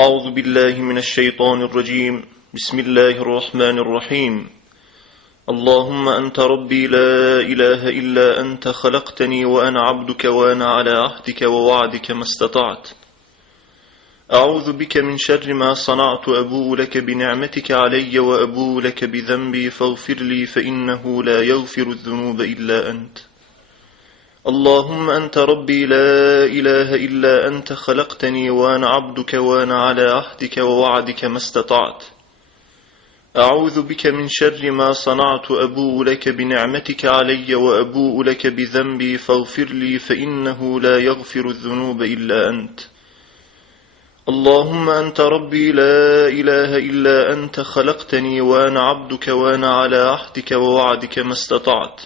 أعوذ بالله من الشيطان الرجيم. بسم الله الرحمن الرحيم. اللهم أنت ربي لا إله إلا أنت، خلقتني وأنا عبدك وأنا على عهدك ووعدك ما استطعت. أعوذ بك من شر ما صنعت، أبوء لك بنعمتك علي وأبوء لك بذنبي فاغفر لي فإنه لا يغفر الذنوب إلا أنت. اللهم أنت ربي لا إله إلا أنت، خلقتني وأنا عبدك وأنا على عهدك ووعدك ما استطعت. أعوذ بك من شر ما صنعت، أبوء لك بنعمتك علي وأبوء لك بذنبي فاغفر لي فإنه لا يغفر الذنوب إلا أنت. اللهم أنت ربي لا إله إلا أنت، خلقتني وأنا عبدك وأنا على عهدك ووعدك ما استطعت.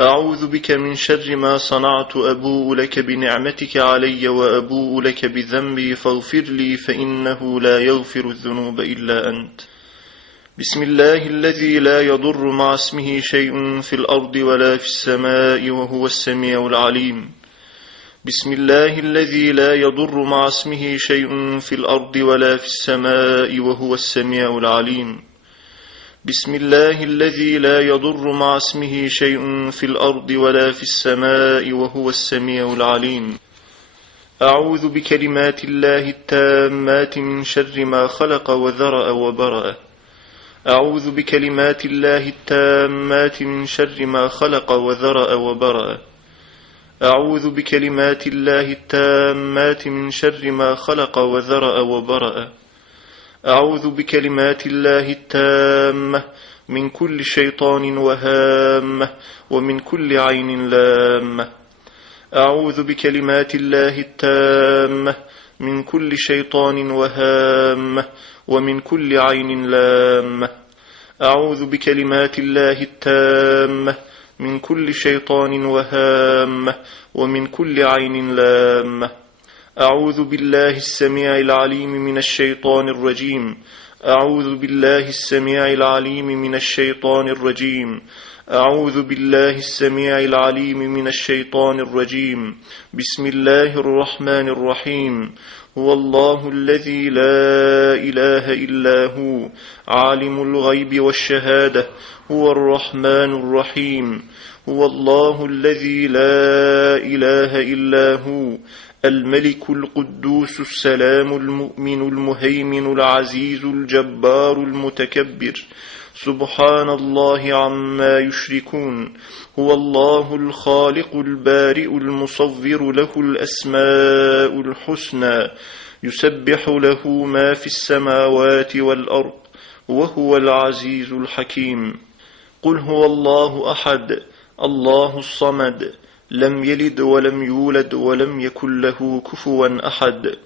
أعوذ بك من شر ما صنعت، أبوء لك بنعمتك علي وأبوء لك بذنبي فاغفر لي فإنه لا يغفر الذنوب إلا أنت. بسم الله الذي لا يضر مع اسمه شيء في الأرض ولا في السماء وهو السميع العليم. بسم الله الذي لا يضر مع اسمه شيء في الأرض ولا في السماء وهو السميع العليم. بسم الله الذي لا يضر مع اسمه شيء في الأرض ولا في السماء وهو السميع العليم. أعوذ بكلمات الله التامات من شر ما خلق وذرأ وبرأ. أعوذ بكلمات الله التامات من شر ما خلق وذرأ وبرأ. أعوذ بكلمات الله التامات من شر ما خلق وذرأ وبرأ. أعوذ بكلمات الله التامة من كل شيطان وهامة ومن كل عين لامة. أعوذ بكلمات الله التامة من كل شيطان وهامة ومن كل عين لامة. أعوذ بكلمات الله التامة من كل شيطان وهامة ومن كل عين لامة. أعوذ بالله السميع العليم من الشيطان الرجيم. أعوذ بالله السميع العليم من الشيطان الرجيم. أعوذ بالله السميع العليم من الشيطان الرجيم. بسم الله الرحمن الرحيم. هو الله الذي لا إله إلا هو، عالم الغيب والشهادة، هو الرحمن الرحيم. هو الله الذي لا إله إلا هو، الملك القدوس السلام المؤمن المهيمن العزيز الجبار المتكبر، سبحان الله عما يشركون. هو الله الخالق البارئ المصور، له الأسماء الحسنى، يسبح له ما في السماوات والأرض، وهو العزيز الحكيم. قل هو الله أحد، الله الصمد، لم يلد ولم يولد ولم يكن له كفوا أحد.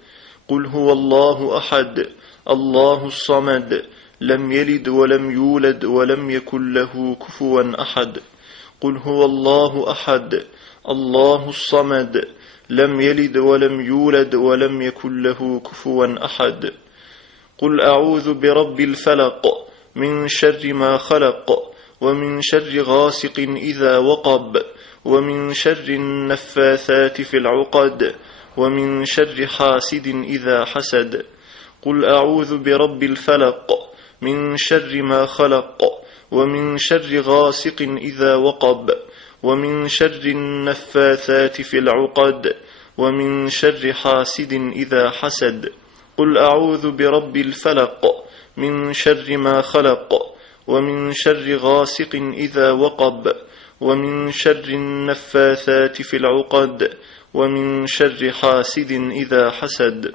قل هو الله أحد، الله الصمد، لم يلد ولم يولد ولم يكن له كفوا أحد. قل هو الله أحد، الله الصمد، لم يلد ولم يولد ولم يكن له كفوا أحد. قل أعوذ برب الفلق، من شر ما خلق، ومن شر غاسق إذا وقب، ومن شر النفاثات في العقد، ومن شر حاسد إذا حسد. قل أعوذ برب الفلق، من شر ما خلق، ومن شر غاسق إذا وقب، ومن شر النفاثات في العقد، ومن شر حاسد إذا حسد. قل أعوذ برب الفلق، من شر ما خلق، ومن شر غاسق إذا وقب، ومن شر النفاثات في العقد، ومن شر حاسد إذا حسد.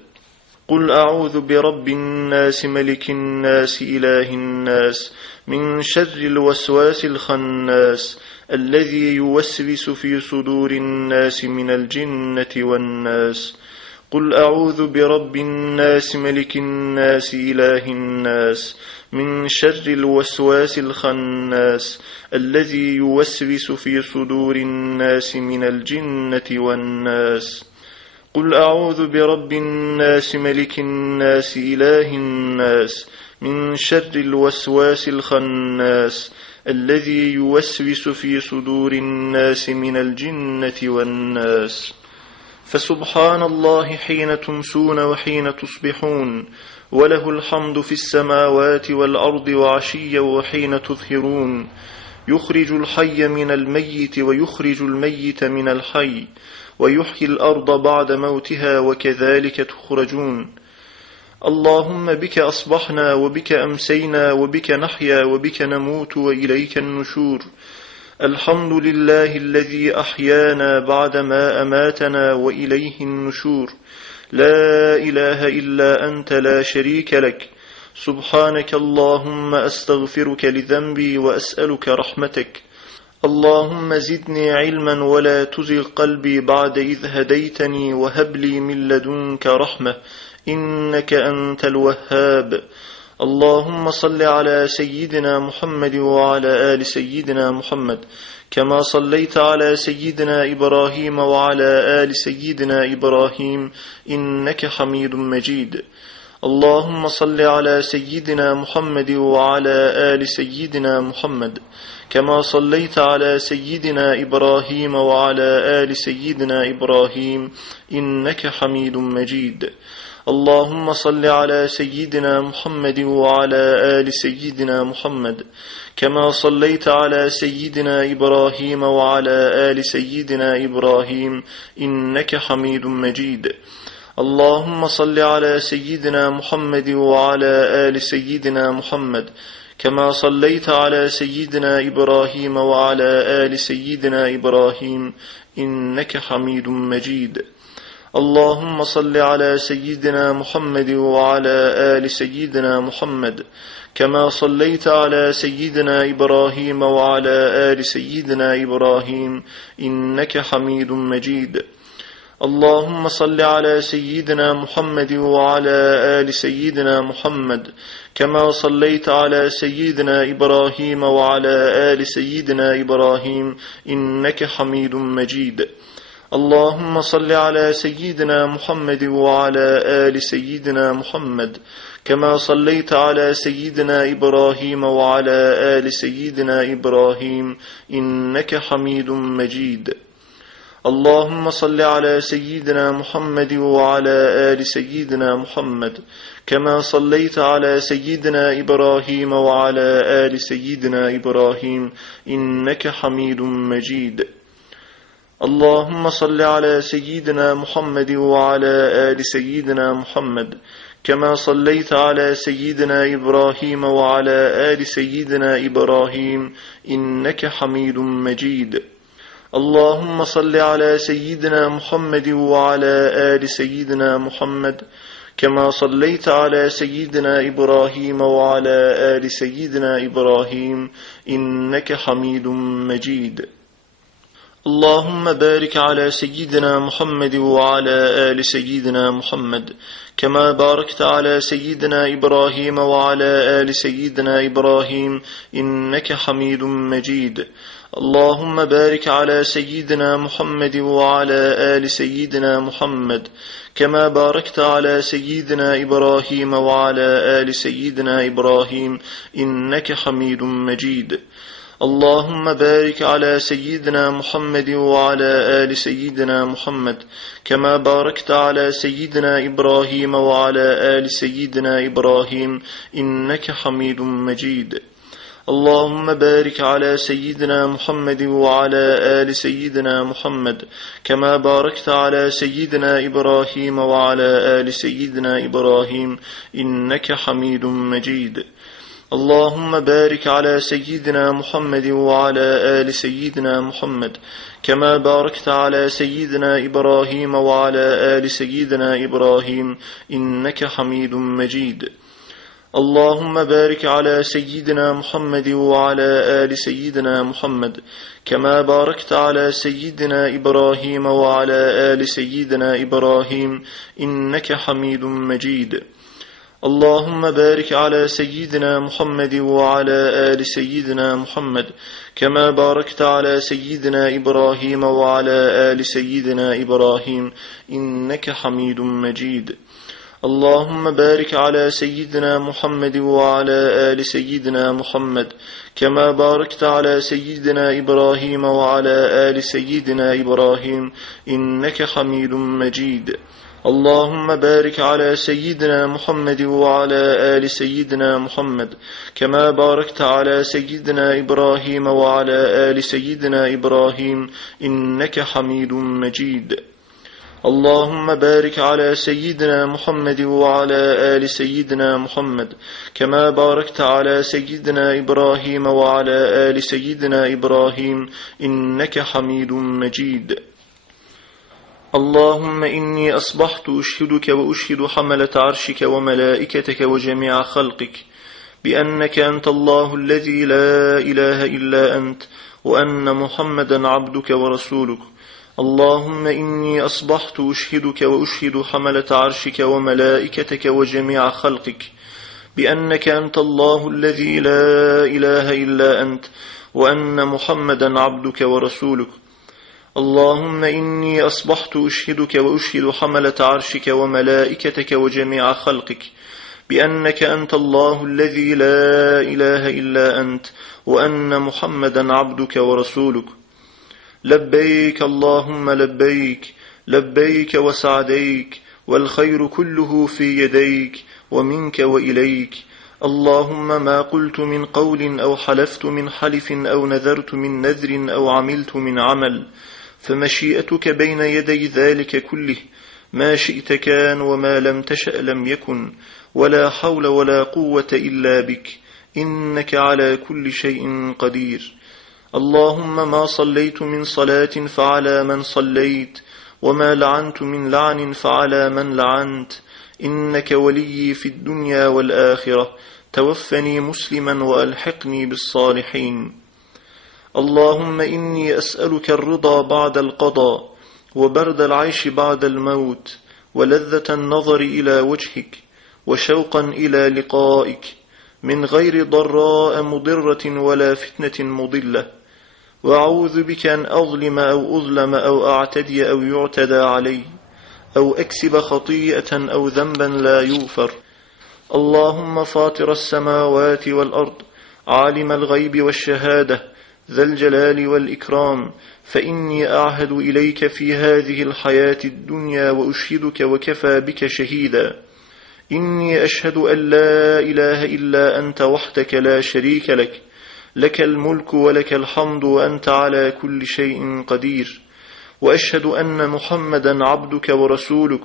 قل أعوذ برب الناس، ملك الناس، إله الناس، من شر الوسواس الخناس، الذي يوسوس في صدور الناس من الجنة والناس. قل أعوذ برب الناس، ملك الناس، إله الناس، من شر الوسواس الخناس، الذي يوسوس في صدور الناس من الجنة والناس. قل أعوذ برب الناس، ملك الناس، إله الناس، من شر الوسواس الخناس، الذي يوسوس في صدور الناس من الجنة والناس. فسبحان الله حين تمسون وحين تصبحون، وله الحمد في السماوات والأرض وعشيا وحين تظهرون، يخرج الحي من الميت ويخرج الميت من الحي، ويحيي الأرض بعد موتها وكذلك تخرجون. اللهم بك أصبحنا وبك أمسينا وبك نحيا وبك نموت وإليك النشور. الحمد لله الذي أحيانا بعدما أماتنا وإليه النشور. لا إله إلا أنت لا شريك لك. سبحانك اللهم أستغفرك لذنبي وأسألك رحمتك. اللهم زدني علما ولا تزغ قلبي بعد إذ هديتني، وهب لي من لدنك رحمة إنك أنت الوهاب. اللهم صل على سيدنا محمد وعلى آل سيدنا محمد، كما صليت على سيدنا إبراهيم وعلى آل سيدنا إبراهيم إنك حميد مجيد. اللهم صل على سيدنا محمد وعلى آل سيدنا محمد، كما صليت على سيدنا إبراهيم وعلى آل سيدنا إبراهيم إنك حميد مجيد. اللهم صل على سيدنا محمد وعلى آل سيدنا محمد، كما صليت على سيدنا إبراهيم وعلى آل سيدنا إبراهيم إنك حميد مجيد. اللهم صل على سيدنا محمد وعلى آل سيدنا محمد، كما صليت على سيدنا إبراهيم وعلى آل سيدنا إبراهيم إنك حميد مجيد. اللهم صل على سيدنا محمد وعلى آل سيدنا محمد، كما صليت على سيدنا إبراهيم وعلى آل سيدنا إبراهيم إنك حميد مجيد. اللهم صل على سيدنا محمد وعلى آل سيدنا محمد، كما صليت على سيدنا إبراهيم وعلى آل سيدنا إبراهيم إنك حميد مجيد. اللهم صل على سيدنا محمد وعلى آل سيدنا محمد، كما صليت على سيدنا إبراهيم وعلى آل سيدنا إبراهيم إنك حميد مجيد. اللهم صل على سيدنا محمد وعلى آل سيدنا محمد، كما صليت على سيدنا إبراهيم وعلى آل سيدنا إبراهيم إنك حميد مجيد. اللهم صل على سيدنا محمد وعلى آل سيدنا محمد، كما صليت على سيدنا إبراهيم وعلى آل سيدنا إبراهيم إنك حميد مجيد. اللهم صل على سيدنا محمد وعلى آل سيدنا محمد، كما صليت على سيدنا إبراهيم وعلى آل سيدنا إبراهيم إنك حميد مجيد. اللهم بارك على سيدنا محمد وعلى آل سيدنا محمد، كما باركت على سيدنا إبراهيم وعلى آل سيدنا إبراهيم إنك حميد مجيد. اللهم بارك على سيدنا محمد وعلى آل سيدنا محمد، كما باركت على سيدنا إبراهيم وعلى آل سيدنا إبراهيم إنك حميد مجيد. اللهم بارك على سيدنا محمد وعلى آل سيدنا محمد، كما باركت على سيدنا إبراهيم وعلى آل سيدنا إبراهيم إنك حميد مجيد. اللهم بارك على سيدنا محمد وعلى آل سيدنا محمد، كما باركت على سيدنا إبراهيم وعلى آل سيدنا إبراهيم إنك حميد مجيد. اللهم بارك على سيدنا محمد وعلى آل سيدنا محمد، كما باركت على سيدنا إبراهيم وعلى آل سيدنا إبراهيم إنك حميد مجيد. اللهم بارك على سيدنا محمد وعلى آل سيدنا محمد، كما باركت على سيدنا إبراهيم وعلى آل سيدنا إبراهيم إنك حميد مجيد. اللهم بارك على سيدنا محمد وعلى آل سيدنا محمد، كما باركت على سيدنا إبراهيم وعلى آل سيدنا إبراهيم إنك حميد مجيد. اللهم بارك على سيدنا محمد وعلى آل سيدنا محمد كما باركت على سيدنا إبراهيم وعلى آل سيدنا إبراهيم إنك حميد مجيد. اللهم بارك على سيدنا محمد وعلى آل سيدنا محمد كما باركت على سيدنا إبراهيم وعلى آل سيدنا إبراهيم إنك حميد مجيد. اللهم بارك على سيدنا محمد وعلى آل سيدنا محمد كما باركت على سيدنا إبراهيم وعلى آل سيدنا إبراهيم إنك حميد مجيد. اللهم إني أصبحت أشهدك وأشهد حملة عرشك وملائكتك وجميع خلقك بأنك أنت الله الذي لا إله إلا أنت وأن محمدا عبدك ورسولك. اللهم إني أصبحت أشهدك وأشهد حملة عرشك وملائكتك وجميع خلقك بأنك أنت الله الذي لا إله إلا أنت وأن محمدا عبدك ورسولك. اللهم إني أصبحت أشهدك وأشهد حملة عرشك وملائكتك وجميع خلقك بأنك أنت الله الذي لا إله إلا أنت وأن محمدا عبدك ورسولك. لبيك اللهم لبيك، لبيك وسعديك، والخير كله في يديك ومنك وإليك. اللهم ما قلت من قول أو حلفت من حلف أو نذرت من نذر أو عملت من عمل فمشيئتك بين يدي ذلك كله، ما شئت كان وما لم تشأ لم يكن، ولا حول ولا قوة إلا بك، إنك على كل شيء قدير. اللهم ما صليت من صلاة فعلى من صليت، وما لعنت من لعن فعلى من لعنت، إنك ولي في الدنيا والآخرة، توفني مسلما وألحقني بالصالحين. اللهم إني أسألك الرضا بعد القضاء، وبرد العيش بعد الموت، ولذة النظر إلى وجهك، وشوقا إلى لقائك، من غير ضراء مضرة ولا فتنة مضلة. وأعوذ بك أن أظلم أو أظلم أو أعتدي أو يعتدى علي، أو أكسب خطيئة أو ذنبا لا يغفر. اللهم فاطر السماوات والأرض، عالم الغيب والشهادة، ذا الجلال والإكرام، فإني أعهد إليك في هذه الحياة الدنيا وأشهدك وكفى بك شهيدا، إني أشهد أن لا إله إلا أنت وحدك لا شريك لك، لك الملك ولك الحمد وأنت على كل شيء قدير. وأشهد أن محمدا عبدك ورسولك،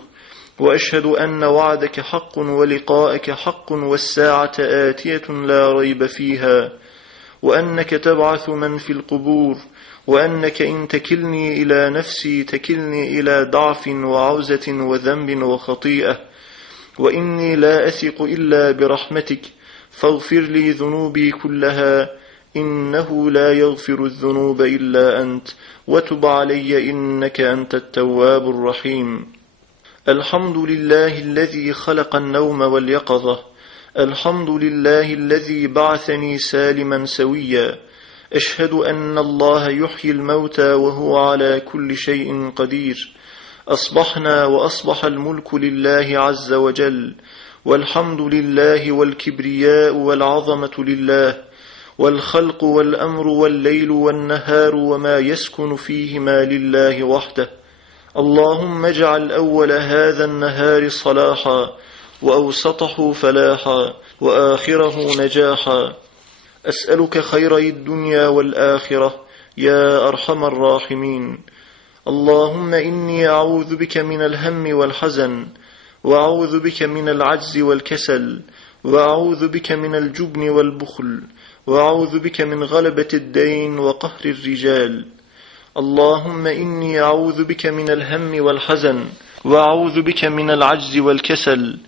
وأشهد أن وعدك حق ولقاءك حق والساعة آتية لا ريب فيها، وأنك تبعث من في القبور، وأنك إن تكلني إلى نفسي تكلني إلى ضعف وعوزة وذنب وخطيئة، وإني لا أثق إلا برحمتك، فاغفر لي ذنوبي كلها، إنه لا يغفر الذنوب إلا أنت، وتب علي إنك أنت التواب الرحيم. الحمد لله الذي خلق النوم واليقظة، الحمد لله الذي بعثني سالما سويا. أشهد أن الله يحيي الموتى وهو على كل شيء قدير. أصبحنا وأصبح الملك لله عز وجل، والحمد لله والكبرياء والعظمة لله، والخلق والأمر والليل والنهار وما يسكن فيهما لله وحده. اللهم اجعل أول هذا النهار صلاحا، وأوسطه فلاحا، وآخره نجاحا. أسألك خيري الدنيا والآخرة يا أرحم الراحمين. اللهم إني أعوذ بك من الهم والحزن، وأعوذ بك من العجز والكسل، وأعوذ بك من الجبن والبخل، وأعوذ بك من غلبة الدين وقهر الرجال. اللهم إني أعوذ بك من الهم والحزن، وأعوذ بك من العجز والكسل،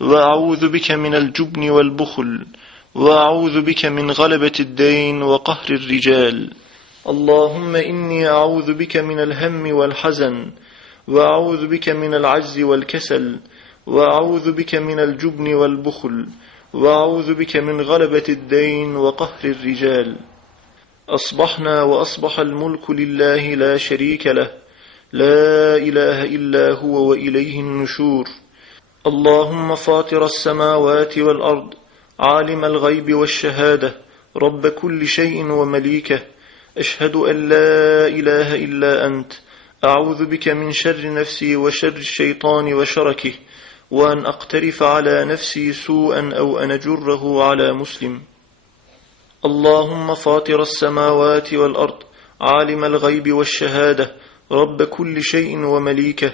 وأعوذ بك من الجبن والبخل، وأعوذ بك من غلبة الدين وقهر الرجال. اللهم إني أعوذ بك من الهم والحزن، وأعوذ بك من العجز والكسل، وأعوذ بك من الجبن والبخل، وأعوذ بك من غلبة الدين وقهر الرجال. أصبحنا وأصبح الملك لله لا شريك له، لا إله إلا هو وإليه النشور. اللهم فاطر السماوات والأرض عالم الغيب والشهادة رب كل شيء ومليكه، أشهد أن لا إله إلا أنت، أعوذ بك من شر نفسي وشر الشيطان وشركه، وأن أقترف على نفسي سوءا أو أن أجره على مسلم. اللهم فاطر السماوات والأرض عالم الغيب والشهادة رب كل شيء ومليكه،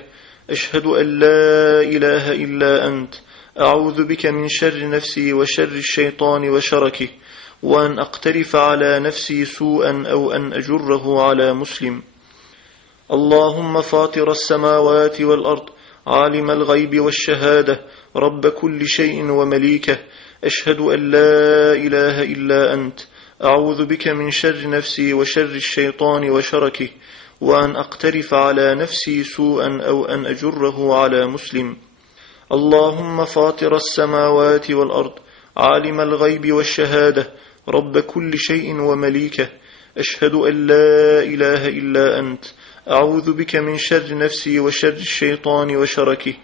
أشهد أن لا إله إلا أنت، أعوذ بك من شر نفسي وشر الشيطان وشركه، وأن أقترف على نفسي سوءا أو أن أجره على مسلم. اللهم فاطر السماوات والأرض عالم الغيب والشهادة رب كل شيء ومليكه، أشهد أن لا إله إلا أنت، أعوذ بك من شر نفسي وشر الشيطان وشركه، وأن أقترف على نفسي سوءا أو أن أجره على مسلم. اللهم فاطر السماوات والأرض عالم الغيب والشهادة رب كل شيء ومليكه، أشهد أن لا إله إلا أنت، أعوذ بك من شر نفسي وشر الشيطان وشركه،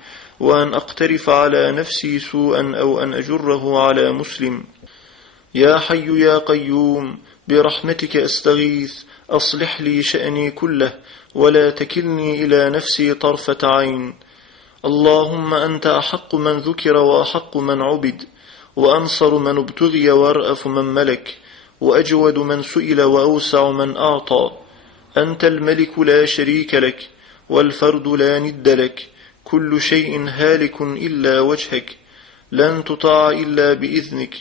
وأن أقترف على نفسي سوءا أو أن أجره على مسلم. يا حي يا قيوم برحمتك أستغيث، أصلح لي شأني كله ولا تكلني إلى نفسي طرفة عين. اللهم أنت أحق من ذكر وأحق من عبد، وأنصر من ابتغي وأرأف من ملك، وأجود من سئل وأوسع من أعطى. أنت الملك لا شريك لك، والفرد لا ند لك، كل شيء هالك إلا وجهك، لن تطاع إلا بإذنك،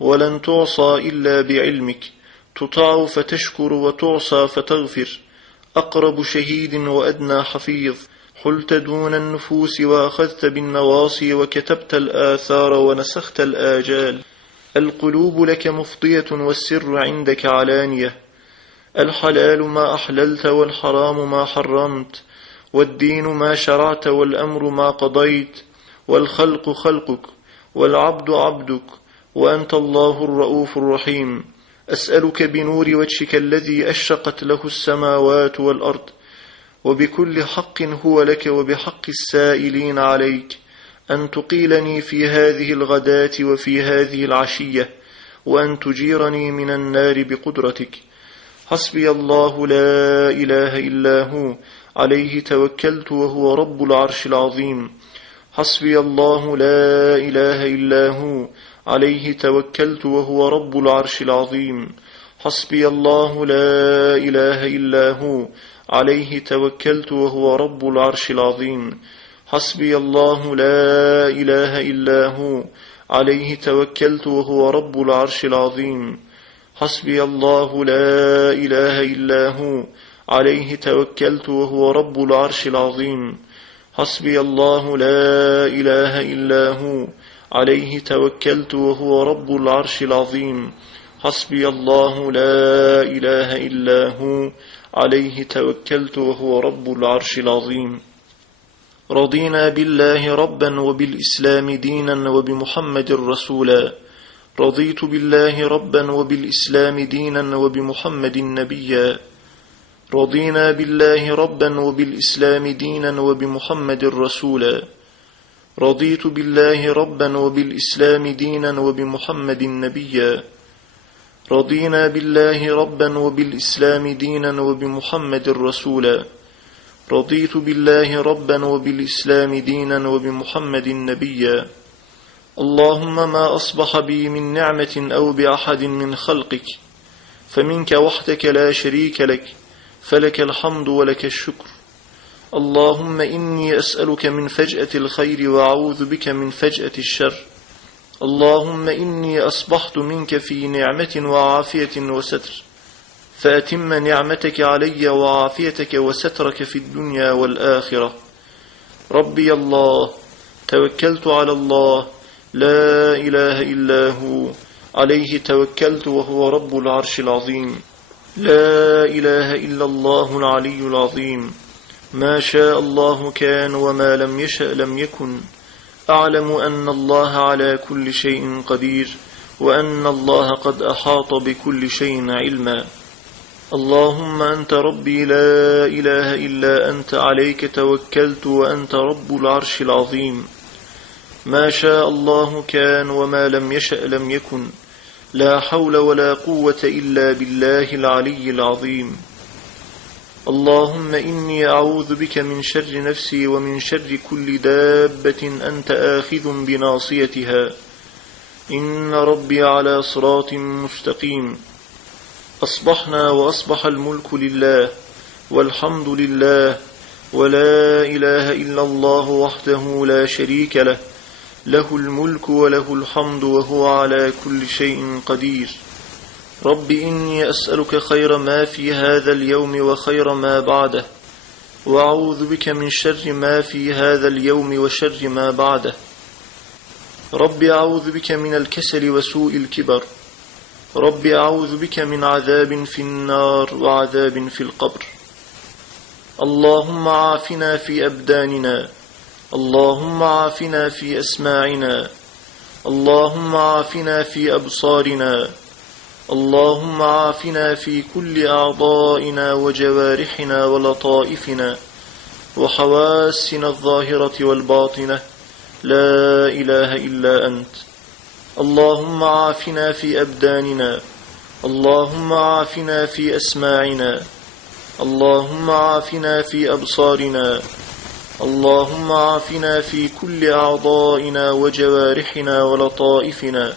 ولن تعصى إلا بعلمك، تطاع فتشكر وتعصى فتغفر. أقرب شهيد وأدنى حفيظ، حلت دون النفوس وأخذت بالنواصي، وكتبت الآثار ونسخت الآجال. القلوب لك مفضية والسر عندك علانية، الحلال ما أحللت والحرام ما حرمت، والدين ما شرعت والأمر ما قضيت، والخلق خلقك والعبد عبدك، وأنت الله الرؤوف الرحيم. أسألك بنور وجهك الذي أشرقت له السماوات والأرض، وبكل حق هو لك وبحق السائلين عليك، أن تقيلني في هذه الغداة وفي هذه العشية، وأن تجيرني من النار بقدرتك. حسبي الله لا إله إلا هو، عليه توكلت وهو رب العرش العظيم. حسبي الله لا إله إلا هو، عليه توكلت وهو رب العرش العظيم. حسبي الله لا إله إلا هو، عليه توكلت وهو رب العرش العظيم. حسبي الله لا إله إلا هو، عليه توكلت وهو رب العرش العظيم. حسبي الله لا إله إلا هو، عليه توكلت وهو رب العرش العظيم. حسبي الله لا إله إلا هو، عليه توكلت وهو رب العرش العظيم. حسبي الله لا إله إلا هو، عليه توكلت وهو رب العرش العظيم. رضينا بالله ربا وبالإسلام دينا وبمحمد رسولا. رضيت بالله ربا وبالإسلام دينا وبمحمد نبيا. رضينا بالله ربا وبالإسلام دينا وبمحمد رسولا. رضيت بالله ربا وبالإسلام دينا وبمحمد نبيا. رضينا بالله ربا وبالإسلام دينا وبمحمد رسولا. رضيت بالله ربا وبالإسلام دينا وبمحمد نبيا. اللهم ما أصبح بي من نعمة أو بأحد من خلقك فمنك وحدك لا شريك لك، فلك الحمد ولك الشكر. اللهم إني أسألك من فجأة الخير وأعوذ بك من فجأة الشر. اللهم إني أصبحت منك في نعمة وعافية وستر، فأتم نعمتك علي وعافيتك وسترك في الدنيا والآخرة. ربي الله، توكلت على الله لا إله إلا هو، عليه توكلت وهو رب العرش العظيم. لا إله إلا الله العلي العظيم. ما شاء الله كان وما لم يشأ لم يكن. أعلم أن الله على كل شيء قدير، وأن الله قد أحاط بكل شيء علما. اللهم أنت ربي لا إله إلا أنت، عليك توكلت وأنت رب العرش العظيم. ما شاء الله كان وما لم يشأ لم يكن لا حول ولا قوة إلا بالله العلي العظيم اللهم إني أعوذ بك من شر نفسي ومن شر كل دابة أنت آخذ بناصيتها إن ربي على صراط مستقيم أصبحنا وأصبح الملك لله والحمد لله ولا إله إلا الله وحده لا شريك له له الملك وله الحمد وهو على كل شيء قدير رب إني أسألك خير ما في هذا اليوم وخير ما بعده وأعوذ بك من شر ما في هذا اليوم وشر ما بعده رب أعوذ بك من الكسل وسوء الكبر رب أعوذ بك من عذاب في النار وعذاب في القبر اللهم عافنا في أبداننا اللهم عافنا في أسماعنا اللهم عافنا في أبصارنا اللهم عافنا في كل أعضائنا وجوارحنا ولطائفنا وحواسنا الظاهرة والباطنة لا إله إلا أنت اللهم عافنا في أبداننا اللهم عافنا في أسماعنا اللهم عافنا في أبصارنا اللهم عافنا في كل أعضائنا وجوارحنا ولطائفنا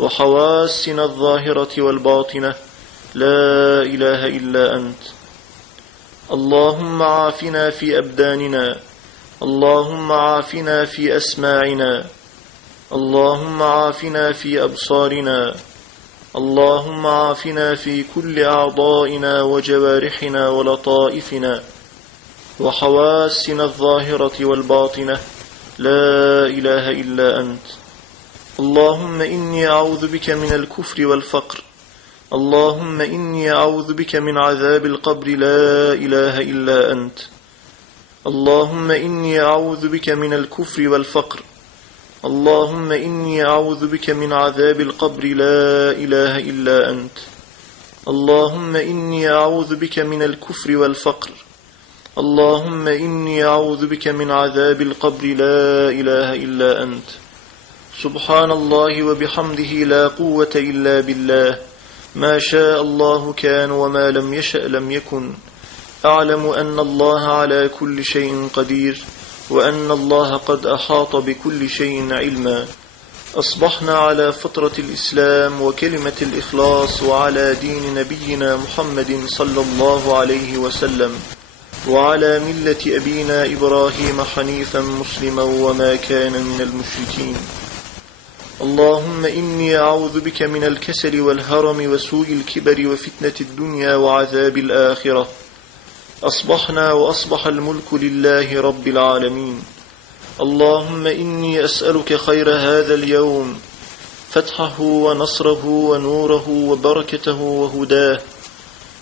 وحواسنا الظاهرة والباطنة لا إله إلا أنت اللهم عافنا في أبداننا اللهم عافنا في أسماعنا اللهم عافنا في أبصارنا اللهم عافنا في كل أعضائنا وجوارحنا ولطائفنا وحواسنا الظاهرة والباطنة لا إله إلا أنت اللهم إني أعوذ بك من الكفر والفقر اللهم إني أعوذ بك من عذاب القبر لا إله إلا أنت اللهم إني أعوذ بك من الكفر والفقر اللهم إني أعوذ بك من عذاب القبر لا إله إلا أنت اللهم إني أعوذ بك من الكفر والفقر اللهم إني أعوذ بك من عذاب القبر لا إله إلا أنت سبحان الله وبحمده لا قوة إلا بالله ما شاء الله كان وما لم يشأ لم يكن أعلم أن الله على كل شيء قدير وأن الله قد أحاط بكل شيء علما أصبحنا على فطرة الإسلام وكلمة الإخلاص وعلى دين نبينا محمد صلى الله عليه وسلم وعلى ملة أبينا إبراهيم حنيفا مسلما وما كان من المشركين اللهم إني أعوذ بك من الكسل والهرم وسوء الكبر وفتنة الدنيا وعذاب الآخرة أصبحنا وأصبح الملك لله رب العالمين اللهم إني أسألك خير هذا اليوم فتحه ونصره ونوره وبركته وهداه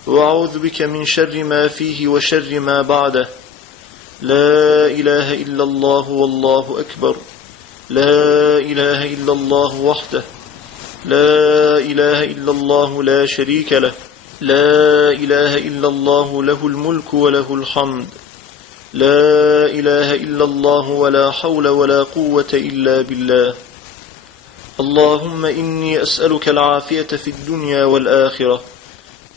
وأعوذ بك من شر ما فيه وشر ما بعده لا إله إلا الله والله أكبر لا إله إلا الله وحده لا إله إلا الله لا شريك له لا إله إلا الله له الملك وله الحمد لا إله إلا الله ولا حول ولا قوة إلا بالله اللهم إني أسألك العافية في الدنيا والآخرة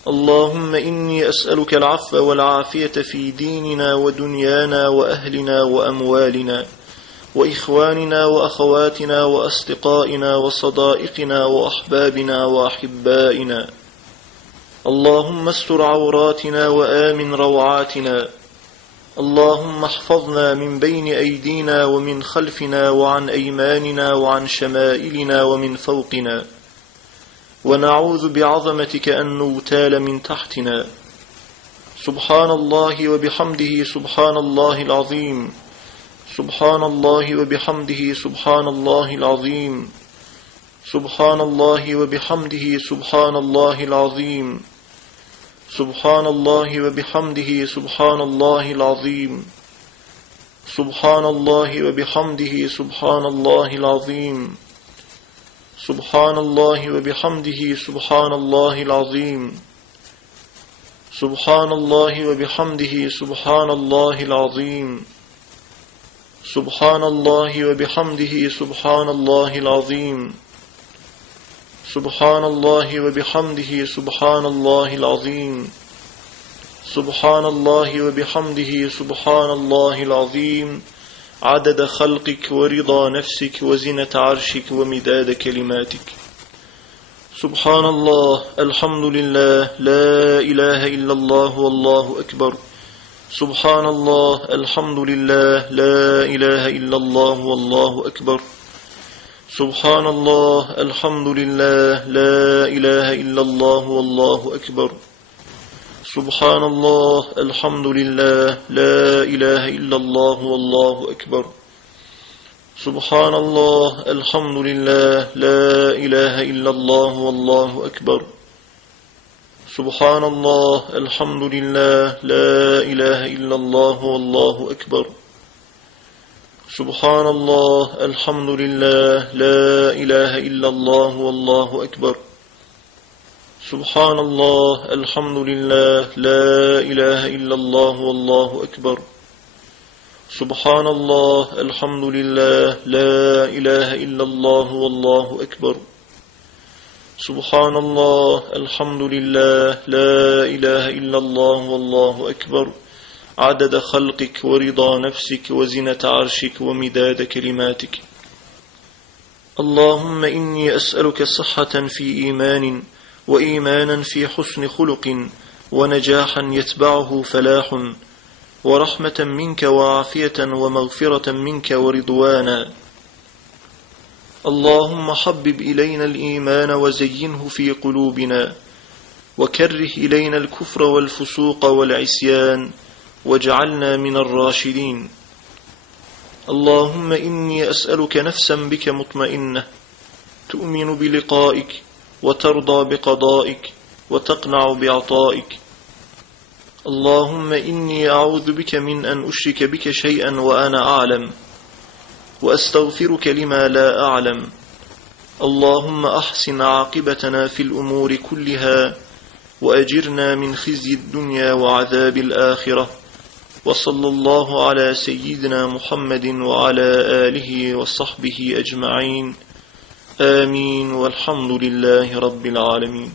اللهم إني أسألك العفو والعافية في ديننا ودنيانا وأهلنا وأموالنا وإخواننا وأخواتنا وأصدقائنا وصدائقنا وأحبابنا وأحبائنا اللهم استر عوراتنا وآمن روعاتنا اللهم احفظنا من بين أيدينا ومن خلفنا وعن أيماننا وعن شمائلنا ومن فوقنا ونعوذ بعظمتك أن نغتال من تحتنا سبحان الله وبحمده سبحان الله العظيم سبحان الله وبحمده سبحان الله العظيم سبحان الله وبحمده سبحان الله العظيم سبحان الله وبحمده سبحان الله العظيم سبحان الله وبحمده سبحان الله العظيم سبحان الله وبحمده سبحان الله العظيم سبحان الله وبحمده سبحان الله العظيم سبحان الله وبحمده سبحان الله العظيم سبحان الله وبحمده سبحان الله العظيم سبحان الله وبحمده سبحان الله العظيم عدد خلقك ورضا نفسك وزنة عرشك ومداد كلماتك. سبحان الله، الحمد لله، لا إله إلا الله والله أكبر. سبحان الله، الحمد لله، لا إله إلا الله والله أكبر. سبحان الله، الحمد لله، لا إله إلا الله والله أكبر. سبحان الله، الحمد لله، لا إله إلا الله والله أكبر. سبحان الله، الحمد لله، لا إله إلا الله والله أكبر. سبحان الله، الحمد لله، لا إله إلا الله والله أكبر. سبحان الله، الحمد لله، لا إله إلا الله والله أكبر. سبحان الله، الحمد لله، لا إله إلا الله والله أكبر. سبحان الله، الحمد لله، لا إله إلا الله والله أكبر. سبحان الله، الحمد لله، لا إله إلا الله والله أكبر عدد خلقك ورضا نفسك وزنة عرشك ومداد كلماتك. اللهم إني أسألك صحة في إيمان وإيمانا في حسن خلق ونجاحا يتبعه فلاح ورحمة منك وعافية ومغفرة منك ورضوانا. اللهم حبب إلينا الإيمان وزينه في قلوبنا وكره إلينا الكفر والفسوق والعصيان واجعلنا من الراشدين. اللهم إني أسألك نفسا بك مطمئنة تؤمن بلقائك وترضى بقضائك وتقنع بعطائك. اللهم إني أعوذ بك من أن أشرك بك شيئا وأنا أعلم وأستغفرك لما لا أعلم. اللهم أحسن عاقبتنا في الأمور كلها وأجرنا من خزي الدنيا وعذاب الآخرة. وصلى الله على سيدنا محمد وعلى آله وصحبه أجمعين. آمين والحمد لله رب العالمين.